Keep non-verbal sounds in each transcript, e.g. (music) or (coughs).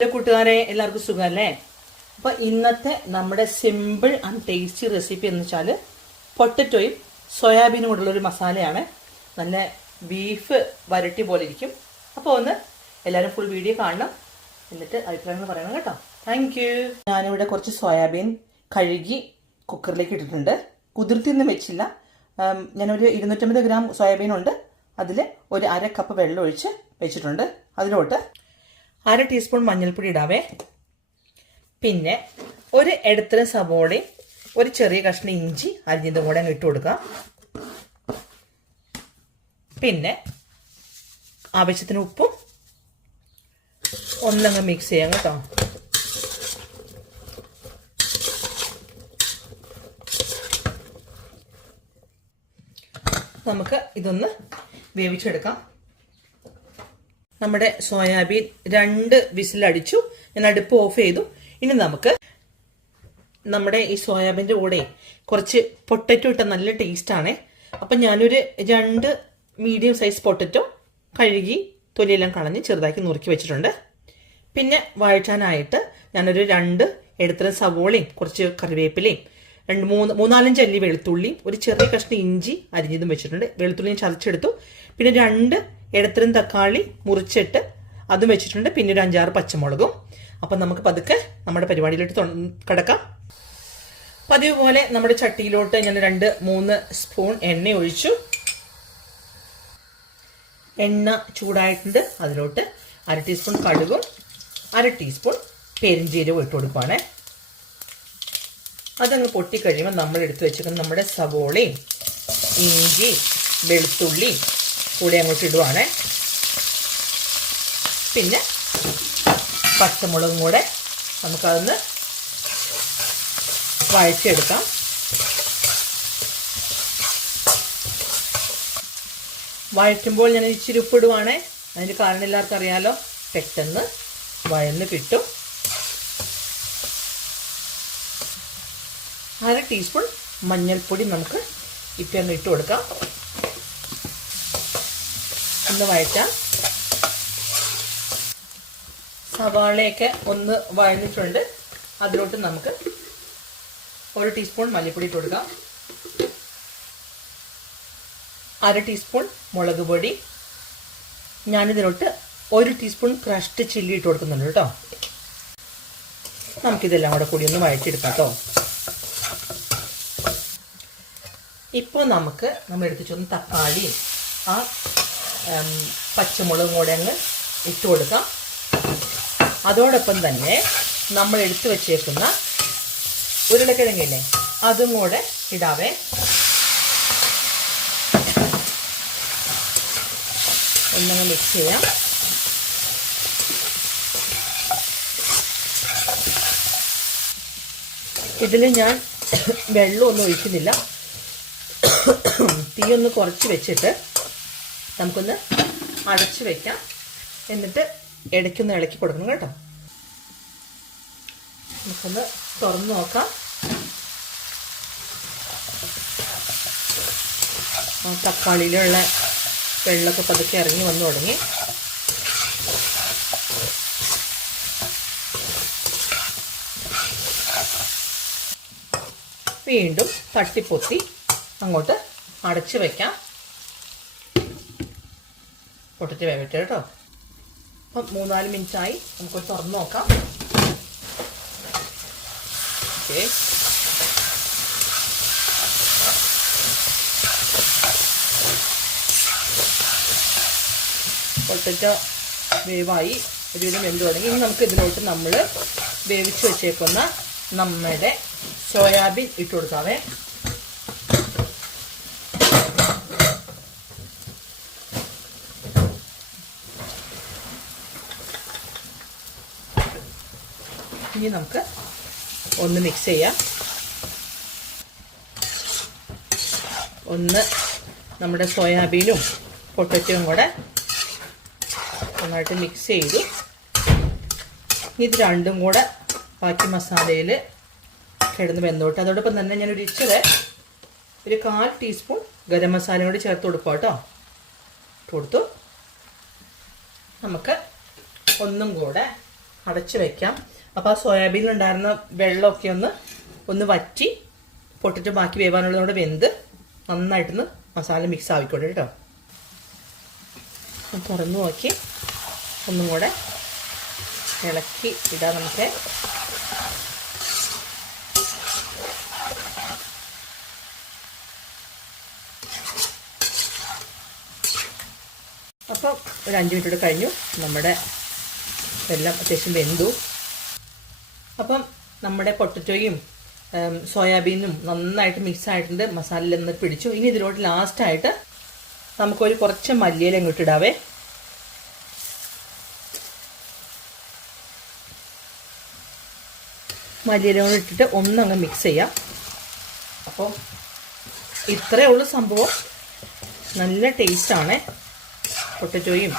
എന്റെ കൂട്ടുകാരെ എല്ലാവർക്കും സുഖമല്ലേ? അപ്പോൾ ഇന്നത്തെ നമ്മുടെ സിമ്പിൾ ആൻഡ് ടേസ്റ്റി റെസിപ്പി എന്ന് വെച്ചാൽ പൊട്ടറ്റോയും സോയാബീനും കൊണ്ടുള്ള ഒരു മസാലയാണ്. നല്ല ബീഫ് വരട്ടി പോലെ ഇരിക്കും. അപ്പോൾ ഒന്ന് എല്ലാവരും ഫുൾ വീഡിയോ കാണണം. എന്നിട്ട് അഭിപ്രായങ്ങൾ പറയണം കേട്ടോ. താങ്ക് യു ഞാനിവിടെ കുറച്ച് സോയാബീൻ കഴുകി കുക്കറിലേക്ക് ഇട്ടിട്ടുണ്ട്. കുതിർത്തിയൊന്നും വെച്ചില്ല. ഞാനൊരു ഇരുന്നൂറ്റമ്പത് ഗ്രാം സോയാബീൻ ഉണ്ട് അതിൽ ഒരു അര കപ്പ് വെള്ളം ഒഴിച്ച് വെച്ചിട്ടുണ്ട്. അതിലോട്ട് അര ടീസ്പൂൺ മഞ്ഞൾപ്പൊടി ഇടാവേ. പിന്നെ ഒരു ഇടത്തരം സവോളയും ഒരു ചെറിയ കഷ്ണം ഇഞ്ചി അരിഞ്ഞതും കൂടെ ഇട്ട് കൊടുക്കാം പിന്നെ ആവശ്യത്തിന് ഉപ്പും ഒന്നങ്ങ് മിക്സ് ചെയ്യാം കേട്ടോ. നമുക്ക് ഇതൊന്ന് വേവിച്ചെടുക്കാം. നമ്മുടെ സോയാബീൻ രണ്ട് വിസിലടിച്ചു. ഞാൻ അടുപ്പ് ഓഫ് ചെയ്തു. ഇനി നമുക്ക് നമ്മുടെ ഈ സോയാബീന്റെ കൂടെ കുറച്ച് പൊട്ടറ്റോ ഇട്ട നല്ല ടേസ്റ്റാണേ അപ്പം ഞാനൊരു രണ്ട് മീഡിയം സൈസ് പൊട്ടറ്റോ കഴുകി തൊലിയെല്ലാം കളഞ്ഞ് ചെറുതാക്കി നുറുക്കി വെച്ചിട്ടുണ്ട്. പിന്നെ വഴറ്റാനായിട്ട് ഞാനൊരു രണ്ട് എടുത്തരം സവോളയും കുറച്ച് കറിവേപ്പിലയും രണ്ട് മൂന്ന് മൂന്നാലഞ്ച് അല്ലി വെളുത്തുള്ളിയും ഒരു ചെറിയ കഷ്ണം ഇഞ്ചി അരിഞ്ഞതും വെച്ചിട്ടുണ്ട്. വെളുത്തുള്ളി ഞാൻ ചതച്ചെടുത്തു. പിന്നെ രണ്ട് ഇടത്തരം തക്കാളി മുറിച്ചിട്ട് അതും വെച്ചിട്ടുണ്ട്. പിന്നെ ഒരു അഞ്ചാറ് പച്ചമുളകും. അപ്പം നമുക്ക് പതുക്കെ നമ്മുടെ പരിപാടിയിലോട്ട് കിടക്കാം. പതിവ് പോലെ നമ്മുടെ ചട്ടിയിലോട്ട് ഞാൻ രണ്ട് മൂന്ന് സ്പൂൺ എണ്ണ ഒഴിച്ചു. എണ്ണ ചൂടായിട്ടുണ്ട്. അതിലോട്ട് അര ടീസ്പൂൺ കടുകും അര ടീസ്പൂൺ പെരിഞ്ചീരവും ഇട്ട് കൊടുക്കുവാണേ. അതങ്ങ് പൊട്ടിക്കഴിയുമ്പോൾ നമ്മൾ എടുത്തു വെച്ചിരിക്കുന്ന നമ്മുടെ സവോളയും ഇഞ്ചി വെളുത്തുള്ളി കൂടെ അങ്ങോട്ട് ഇടുവാണ്. പിന്നെ പച്ചമുളകും കൂടെ നമുക്കതൊന്ന് വഴച്ചെടുക്കാം വഴറ്റുമ്പോൾ ഞാൻ ഇച്ചിരി ഉപ്പിടുവാണേ അതിന് കാരണം എല്ലാവർക്കും അറിയാലോ പെട്ടെന്ന് വഴന്ന് കിട്ടും. അര ടീസ്പൂൺ മഞ്ഞൾപ്പൊടി നമുക്ക് ഇപ്പം ഇട്ട് കൊടുക്കാം ഒന്ന് വഴറ്റാം. സവാളയൊക്കെ ഒന്ന് വഴഞ്ഞിട്ടുണ്ട് അതിലോട്ട് നമുക്ക് ഒരു ടീസ്പൂൺ മല്ലിപ്പൊടി ഇട്ട് കൊടുക്കാം. അര ടീസ്പൂൺ മുളക് പൊടി. ഞാനിതിലോട്ട് ഒരു ടീസ്പൂൺ ക്രഷ്ഡ് ചില്ലി ഇട്ട് കൊടുക്കുന്നുണ്ട് കേട്ടോ. നമുക്കിതെല്ലാം കൂടെ കൂടി ഒന്ന് വഴറ്റിയെടുക്കാം കേട്ടോ. ഇപ്പോൾ നമുക്ക് നമ്മൾ എടുത്തിട്ടൊന്ന് തക്കാളിയും തക്കാളി ആ പച്ചമുളകും കൂടെ അങ്ങ് ഇട്ട് കൊടുക്കാം. അതോടൊപ്പം തന്നെ നമ്മൾ എടുത്തു വച്ചേക്കുന്ന ഉരുളക്കിഴങ്ങില്ലേ അതും കൂടെ ഇടാവേ. ഒന്നങ്ങ് മിക്സ് ചെയ്യാം. ഇതിൽ ഞാൻ വെള്ളമൊന്നും ഒഴിക്കുന്നില്ല. (coughs) തീയൊന്ന് കുറച്ച് വെച്ചിട്ട് നമുക്കൊന്ന് അടച്ചു വെക്കാം. എന്നിട്ട് ഇടയ്ക്കൊന്ന് ഇളക്കി കൊടുക്കണം കേട്ടോ. നമുക്കൊന്ന് തുറന്ന് നോക്കാം. തക്കാളിയിലുള്ള വെള്ളമൊക്കെ പതുക്കെ ഇറങ്ങി വന്നു തുടങ്ങി. വീണ്ടും തട്ടിപ്പൊത്തി അങ്ങോട്ട് അടച്ചു വെക്കാം. പൊട്ടിച്ച് വേവിട്ട് കേട്ടോ. അപ്പം മൂന്നാൽ മിനിറ്റായി. നമുക്ക് തുറന്ന് നോക്കാം. ഓക്കെ. പൊട്ടിച്ച വേവായി. ഒരുവിധം വെന്ത് തുടങ്ങി. ഇനി നമുക്ക് ഇതിലോട്ട് നമ്മൾ വേവിച്ച് വെച്ചേക്കുന്ന നമ്മുടെ സോയാബീൻ ഇട്ട് കൊടുക്കാവേ. ഇനി നമുക്ക് ഒന്ന് മിക്സ് ചെയ്യാം. ഒന്ന് നമ്മുടെ സോയാബീനും പൊട്ടറ്റോയും കൂടെ നന്നായിട്ട് മിക്സ് ചെയ്തു. ഇത് രണ്ടും കൂടെ ബാക്കി മസാലയിൽ കിടന്ന് വെന്തോട്ട് അതോടൊപ്പം തന്നെ ഞാൻ ഒരു ഇച്ചിരി ഒരു കാൽ ടീസ്പൂൺ ഗരം മസാലയും കൂടി ചേർത്ത് കൊടുക്കാം കേട്ടോ. കൊടുത്തു. നമുക്ക് ഒന്നും കൂടെ അടച്ചു വെക്കാം. അപ്പോൾ ആ സോയാബീനിലുണ്ടായിരുന്ന വെള്ളമൊക്കെ ഒന്ന് ഒന്ന് വറ്റി പൊട്ടിട്ട് ബാക്കി വേവാനുള്ളതോടെ വെന്ത് നന്നായിട്ടൊന്ന് മസാല മിക്സ് ആവിക്കോട്ടെ കേട്ടോ. തുറന്നു നോക്കി. ഒന്നും കൂടെ ഇളക്കി ഇടാം നമുക്ക്. അപ്പം ഒരു അഞ്ച് മിനിറ്റ് കൂടെ കഴിഞ്ഞു. നമ്മുടെ എല്ലാം അത്യാവശ്യം വെന്തു. അപ്പം നമ്മുടെ പൊട്ടറ്റോയും സോയാബീനും നന്നായിട്ട് മിക്സ് ആയിട്ടുണ്ട്. മസാലയിൽ നിന്ന് പിടിച്ചു. ഇനി ഇതിലോട്ട് ലാസ്റ്റായിട്ട് നമുക്കൊരു കുറച്ച് മല്ലിയില ഇങ്ങോട്ട് ഇടാവേ. മല്ലിയില കൂടെ ഇട്ടിട്ട് ഒന്നങ്ങ് മിക്സ് ചെയ്യാം. അപ്പോൾ ഇത്രയേ ഉള്ളൂ സംഭവം. നല്ല ടേസ്റ്റാണ് പൊട്ടറ്റോയും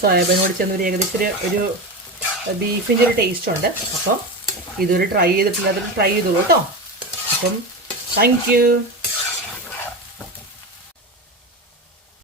സോയാബീനും കൂടി ചേർന്ന് ഒരു ഏകദേശം ഒരു ഒരു ബീഫിന്റെ ഒരു ടേസ്റ്റ് ഉണ്ട്. അപ്പം ഇതൊരു ട്രൈ ചെയ്തിട്ടില്ല. അതൊരു ട്രൈ ചെയ്തോളൂ കേട്ടോ. അപ്പം താങ്ക് യു